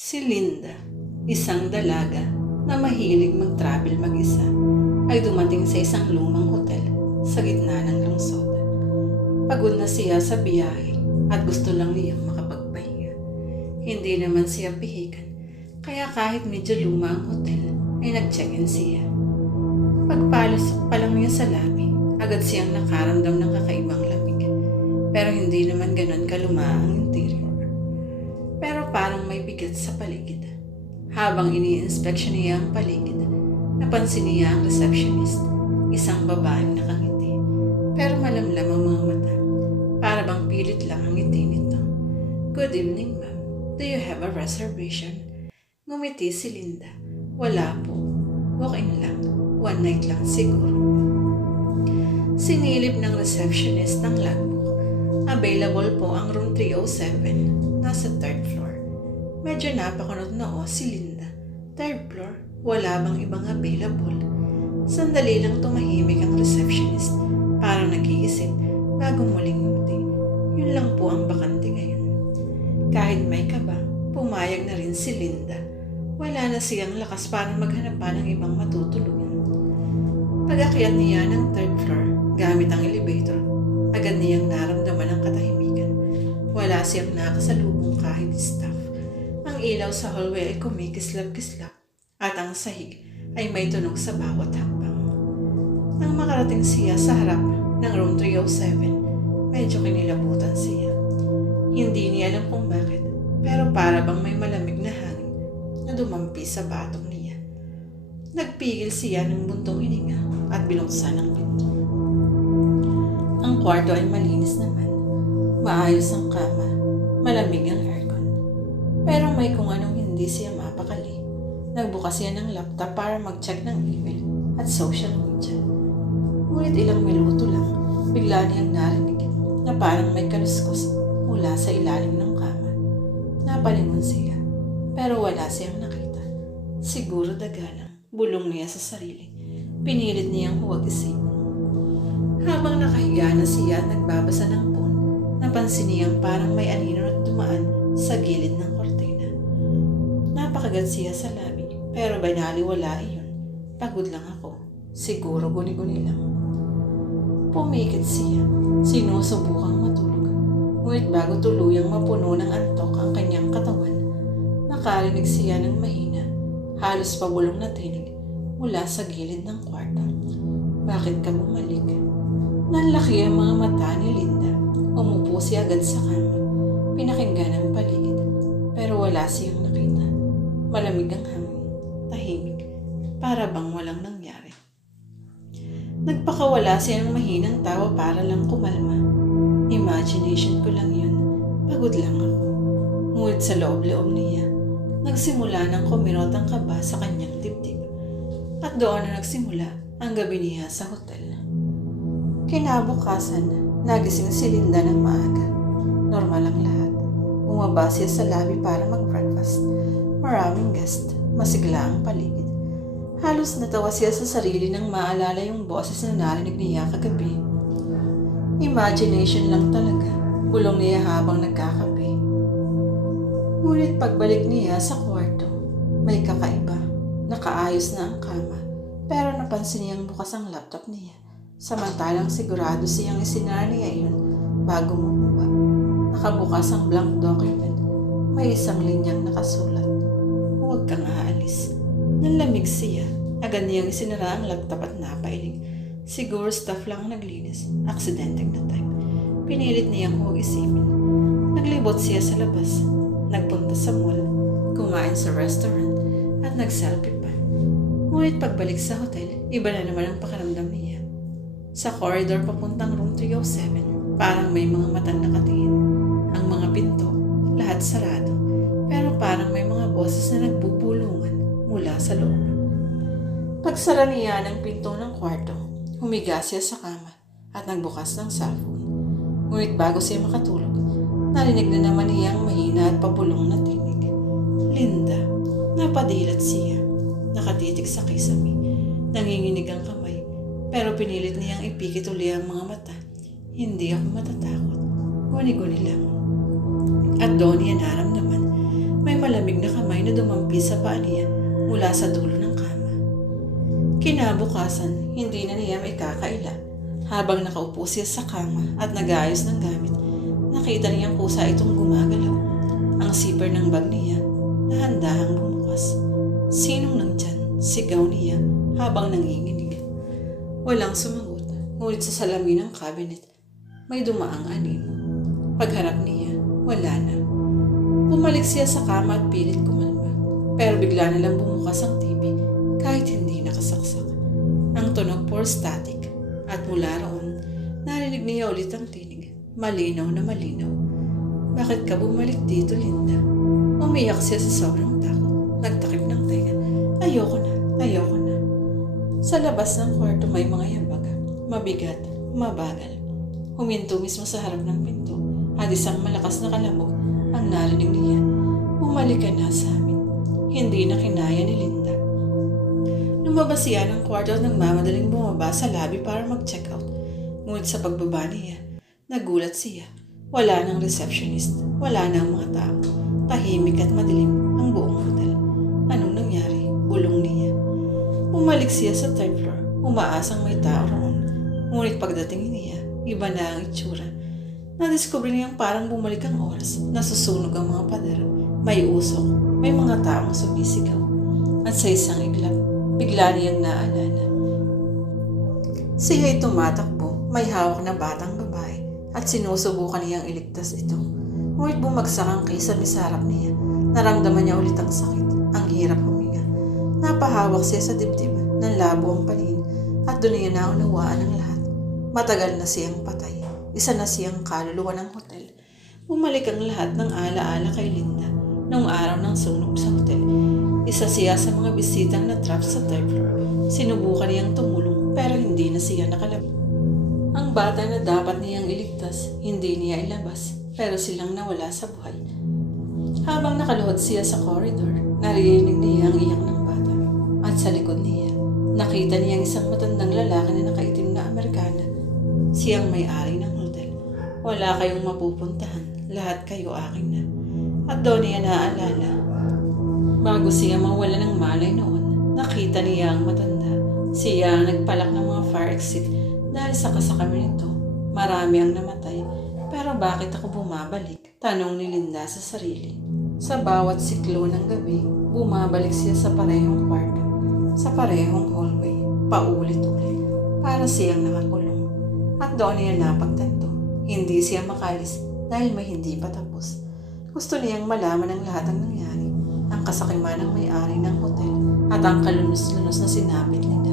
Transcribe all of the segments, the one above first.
Si Linda, isang dalaga na mahilig mag-travel mag-isa, ay dumating sa isang lumang hotel sa gitna ng lungsod. Pagod na siya sa biyahe at gusto lang niyang makapagpahinga. Hindi naman siya pihikan, kaya kahit medyo luma ang hotel, ay nag-check-in siya. Pagpalasok pa lang niya sa labi, agad siyang nakaramdam ng kakaibang lamig. Pero hindi naman ganon kaluma ang interior. Pero parang may bigat sa paligid. Habang ini-inspection niya ang paligid, napansin niya ang receptionist, isang babaeng nakangiti. Pero malamlam ang mga mata. Para bang pilit lang ang ngiti nito. "Good evening, ma'am. Do you have a reservation?" Ngumiti si Linda. "Wala po. Walk-in lang. One night lang siguro." Sinilip ng receptionist ng logbook. Available po ang room 307. Nasa 3rd floor. Medyo napakunot noo si Linda. 3rd floor? Wala bang ibang available? Sandali lang tumahimik ang receptionist. Parang nag-iisip bago muling ngumiti. Yun lang po ang bakante ngayon. Kahit may kaba, pumayag na rin si Linda. Wala na siyang lakas para maghanap pa ng ibang matutulungan. Pag-akyat niya ng 3rd floor gamit ang elevator, agad niyang naramdaman ang katahimikan. Wala siyang nakasalubong kahit staff. Ang ilaw sa hallway ay kumikislap-kislap at ang sahig ay may tunog sa bawat hakbang. Nang makarating siya sa harap ng room 307, medyo kinilabutan siya. Hindi niya alam kung bakit, pero para bang may malamig na hangin na dumampi sa batok niya. Nagpigil siya ng buntong hininga at binuksan ang pinto. Ang kwarto ay malinis naman. Maayos ang kama, malamig ang aircon. Pero may kung anong hindi siya mapakali. Nagbukas siya ng laptop para mag-check ng email at social media. Ngunit ilang minuto lang, bigla niyang narinig na parang may kaluskos mula sa ilalim ng kama. Napalingon siya, pero wala siyang nakita. Siguro daga lang, bulong niya sa sarili. Pinilit niyang huwag isipin. Habang nakahiga na siya at nagbabasa ng phone, napansin niyang parang may anino na dumaan sa gilid ng kortina. Napakagad siya sa labi, pero binaliwala iyon. "Pagod lang ako. Siguro guni-guni lang." Pumikit siya. Sinusubukang matulog. Ngunit bago tuluyang mapuno ng antok ang kanyang katawan, nakarinig siya ng mahina, halos pabulong na tinig mula sa gilid ng kwarto. "Bakit ka bumalik?" Nanlaki ang mga mata ni Linda. Umupo siya agad sa kama. Pinakinggan ang paligid. Pero wala siyang nakita. Malamig ang hangin. Tahimik. Para bang walang nangyari. Nagpakawala siya ng mahinang tawa para lang kumalma. "Imagination ko lang yun. Pagod lang ako." Ngunit sa loob-loob niya, nagsimula ng kumirot ang kaba sa kanyang dibdib. At doon na nagsimula ang gabi niya sa hotel. Kinabukasan, nagising si Linda ng maaga. Normal ang lahat. Bumaba siya sa lobby para mag-breakfast. Maraming guest, masigla ang paligid. Halos natawa siya sa sarili nang maalala yung boses na narinig niya kagabi. Imagination lang talaga, bulong niya habang nagkakape. Ngunit pagbalik niya sa kwarto, may kakaiba. Nakaayos na ang kama, pero napansin niyang bukas ang laptop niya. Samantalang sigurado siyang isinara niya iyon bago bumaba. Nakabukas ang blank document. May isang linyang nakasulat. "Huwag kang aalis." Nanlamig siya. Agad niyang isinara ang laptop at napailing. Siguro staff lang ang naglinis. Aksidenteng na type. Pinilit niyang huwag isipin. Naglibot siya sa labas. Nagpunta sa mall. Kumain sa restaurant. At nag-selfie pa. Ngunit pagbalik sa hotel, iba na naman ang pakiramdam niya. Sa corridor papuntang room 307, parang may mga matang nakatingin. Ang mga pinto, lahat sarado. Pero parang may mga boses na nagbubulungan mula sa loob. Pagsara niya ng pinto ng kwarto, humiga siya sa kama at nagbukas ng cellphone. Ngunit bago siya makatulog, narinig na naman niyang mahina at pabulong na tinig. "Linda." Napadilat siya. Nakatitig sa kisame. Nanginginig ang kamay. Pero pinilit niyang ipikit uli ang mga mata. "Hindi ako matatakot. Guni-guni lang." At doon niya naramdaman May malamig na kamay na dumampi sa paa niya mula sa dulo ng kama. Kinabukasan, hindi na niya may kakaila. Habang nakaupo siya sa kama at nag-aayos ng gamit, nakita niyang kusa itong gumagalaw. Ang zipper ng bag niya, dahan-dahang bumukas. Sinong nandyan? Sigaw niya habang nanginginig. Walang sumagot, ngunit sa salamin ng cabinet, may dumaang anino. Pagharap niya, wala na. Bumalik siya sa kama at pilit kumalma. Pero bigla na lang bumukas ang TV kahit hindi nakasaksak. Ang tunog pure static. At mula roon, narinig niya ulit ang tinig. Malinaw na malinaw. Bakit ka bumalik dito, Linda? Umiyak siya sa sobrang takot. Nagtakip ng tenga. Ayoko na. Sa labas ng kwarto may mga yambaga. Mabigat, mabagal. Huminto mismo sa harap ng pinto at isang malakas na kalabog ang narinig niya. Bumalik ka na sa amin. Hindi na kinaya ni Linda. Lumabas siya ng kwarto at nagmamadaling bumaba sa lobby para mag-check out. Ngunit sa pagbaba niya, nagulat siya. Wala nang receptionist, wala nang mga tao. Tahimik at madilim ang buong hotel. Anong nangyari? Bulong niya. Bumalik siya sa third floor, umaasang may tao roon. Ngunit pagdating niya, iba na ang itsura. Nadiskubre niyang parang bumalik ang oras, nasusunog ang mga pader, may usok, may mga taong sumisigaw. At sa isang iglap, bigla niyang naalala. Siya'y tumatakbo, may hawak na batang babae at sinusubukan niyang iligtas ito. Ngunit bumagsak ang kisame sa harap niya. Naramdaman niya ulit ang sakit, ang hirap huminga. Napahawak siya sa dibdib ng labo ang paningin at doon niya naunawaan ang lahat. Matagal na siyang patay. Isa na siyang kaluluwa ng hotel. Bumalik ang lahat ng alaala kay Linda noong araw ng sunog sa hotel. Isa siya sa mga bisitang na-trap sa third floor. Sinubukan niyang tumulong pero hindi na siya nakalabas. Ang bata na dapat niyang iligtas, hindi niya ilabas pero silang nawala sa buhay. Habang nakaluhod siya sa corridor, narinig niya ang iyak ng bata. At sa likod niya, nakita niya ang isang matandang lalaki na nakaitim na Amerikana. Siyang may-ari ng hotel. Wala kayong mapupuntahan, lahat kayo akin na. At doon niya naaalala. Bago siya mawala ng malay noon, nakita niya ang matanda. Siya ang nagpalak ng mga fire exit dahil sa kasakami nito. Marami ang namatay, pero bakit ako bumabalik? Tanong ni Linda sa sarili. Sa bawat siklo ng gabi, bumabalik siya sa parehong kwarto, sa parehong hallway, paulit-ulit, para siyang nakakulong. At doon niya napagtanto, hindi siya makalis dahil may hindi pa tapos. Gusto niyang malaman ang lahat ng nangyari. Ang kasakiman ng may-ari ng hotel at ang kalunos-lunos na sinapit nila.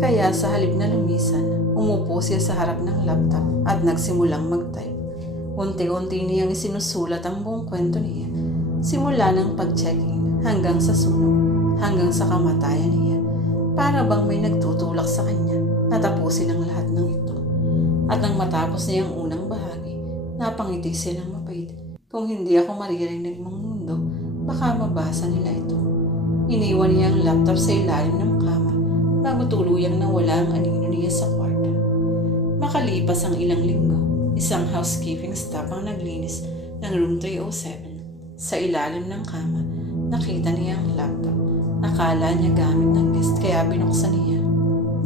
Kaya sa halip na lumisan, umupo siya sa harap ng laptop at nagsimulang mag-type. Unti-unti niyang isinusulat ang buong kwento niya. Simula ng pag-check-in hanggang sa sunog, hanggang sa kamatayan niya. Para bang may nagtutulak sa kanya na tapusin ang lahat ng ito. At nang matapos niya ang unang bahagi, napangiti siya ng mapait. Kung hindi ako maririnig mong mundo, baka mabasa nila ito. Iniwan niya ang laptop sa ilalim ng kama bago tuluyang nawala ang anino niya sa kwarto. Makalipas ang ilang linggo, isang housekeeping staff ang naglinis ng room 307. Sa ilalim ng kama, nakita niya ang laptop. Akala niya gamit ng guest kaya binuksan niya.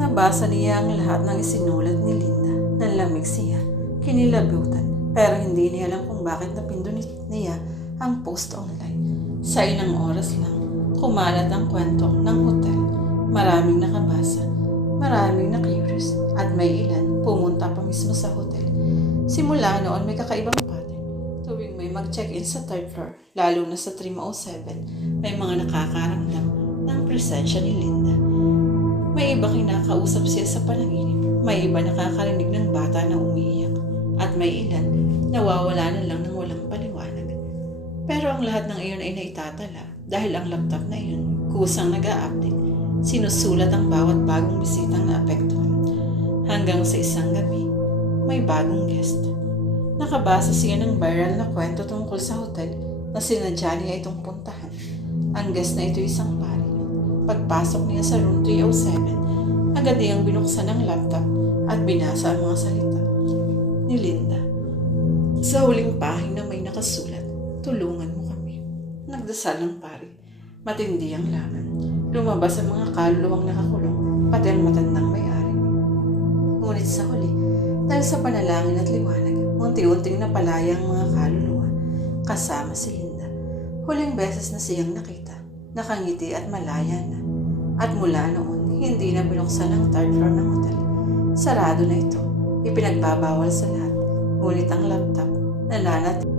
Nabasa niya ang lahat ng isinulat ni Linda. Nanlamig siya, kinilabutan, pero hindi niya alam kung bakit napindot niya ang post online. Sa ilang oras lang, kumalat ang kwento ng hotel. Maraming nakabasa, maraming na-curious, at may ilan pumunta pa mismo sa hotel. Simula noon may kakaibang pattern. Tuwing may mag-check-in sa third floor, lalo na sa 307, may mga nakakaramdam ng presensya ni Linda. May iba kinakausap siya sa panaginip, may iba nakakarinig ng bata na umiiyak, at may ilan nawawala na lang ng walang paliwanag. Pero ang lahat ng iyon ay naitatala dahil ang laptop na iyon kusang nag-a-update. Sinusulat ang bawat bagong bisitang naapektuhan. Hanggang sa isang gabi, may bagong guest. Nakabasa siya ng viral na kwento tungkol sa hotel na sinadya niya itong puntahan. Ang guest na ito isang pari. Pagpasok niya sa room 307, agad niyang binuksan ang laptop at binasa ang mga salita ni Linda. Sa huling pahina may nakasulat, "Tulungan mo kami." Nagdasal ng pari. Matindi ang laman. Lumabas ang mga kaluluwang nakakulong, pati ang matandang may-ari. Ngunit sa huli, dahil sa panalangin at liwanag, unti-unting napalaya ang mga kaluluwa, kasama si Linda. Huling beses na siyang nakita, nakangiti at malaya na. At mula noon, hindi na binuksan ang third floor ng hotel. Sarado na ito, ipinagbabawal sa lahat, ngunit ang laptop nananatili